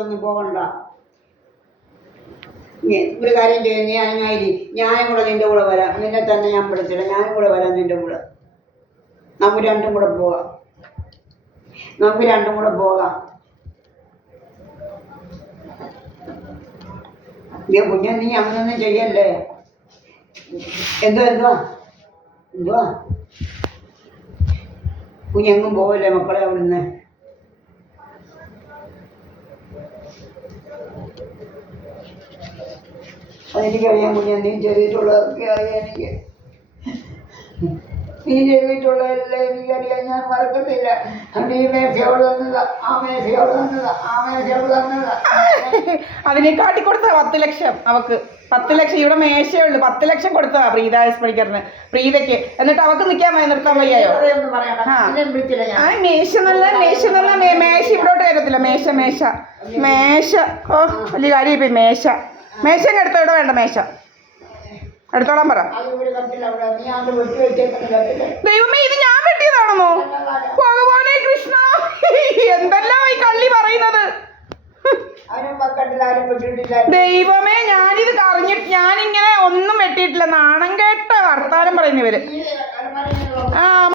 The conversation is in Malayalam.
അടുത്തൊന്നും പോകണ്ട. ഒരു കാര്യം ചെയ്യും, നീ അങ്ങായി ഞാനും കൂടെ നിന്റെ കൂടെ വരാം. നിന്നെ തന്നെ ഞാൻ വിളിച്ചില്ല, ഞാനും കൂടെ വരാം നിന്റെ കൂടെ. നമുക്ക് രണ്ടും കൂടെ പോകാം. കുഞ്ഞ നീ അങ്ങനൊന്നും ചെയ്യല്ലേ. എന്തുവാ കുഞ്ഞെങ്ങും പോവല്ലേ മക്കളെ അവിടുന്ന്. അതെനിക്കറിയാം കുഞ്ഞ, നീ ചെയ്തിട്ടുള്ളതൊക്കെ അറിയാം എനിക്ക്. നീ ചെയ്തിട്ടുള്ളതെല്ലാം എനിക്കറിയാം, ഞാൻ മറക്കത്തില്ല. ഈ മേശയോട് തന്നതാ, ആ മേശയോട് തന്നതാ. അതിനെ കാട്ടിക്കൊടുത്തതാ 10 ലക്ഷം അവക്ക്. 10 ലക്ഷം ഇവിടെ മേശയുള്ളൂ. 10 ലക്ഷം കൊടുത്തതാ പ്രീത പണിക്കറിന്, പ്രീതയ്ക്ക്. എന്നിട്ട് അവക്ക് നിർത്താൻ വയ്യായോ? മേശ ഇവിടോട്ട് കയറത്തില്ല. മേശ ഓ വലിയ കാര്യം. മേശ എടുത്തോ. ഇവിടെ വേണ്ട മേശ എടുത്തോളാൻ പറ. ദൈവമേ, ഇത് ഞാൻ വെട്ടിയതാണെന്നോ? ഭഗവാനെ കൃഷ്ണ, എന്തെല്ലാം ഈ കള്ളി പറയുന്നത്. ദൈവമേ, ഞാനിത് ഞാനിങ്ങനെ ഒന്നും വെട്ടിയിട്ടില്ല. നാണം കേട്ട വർത്താനം പറയുന്നവര്. ആ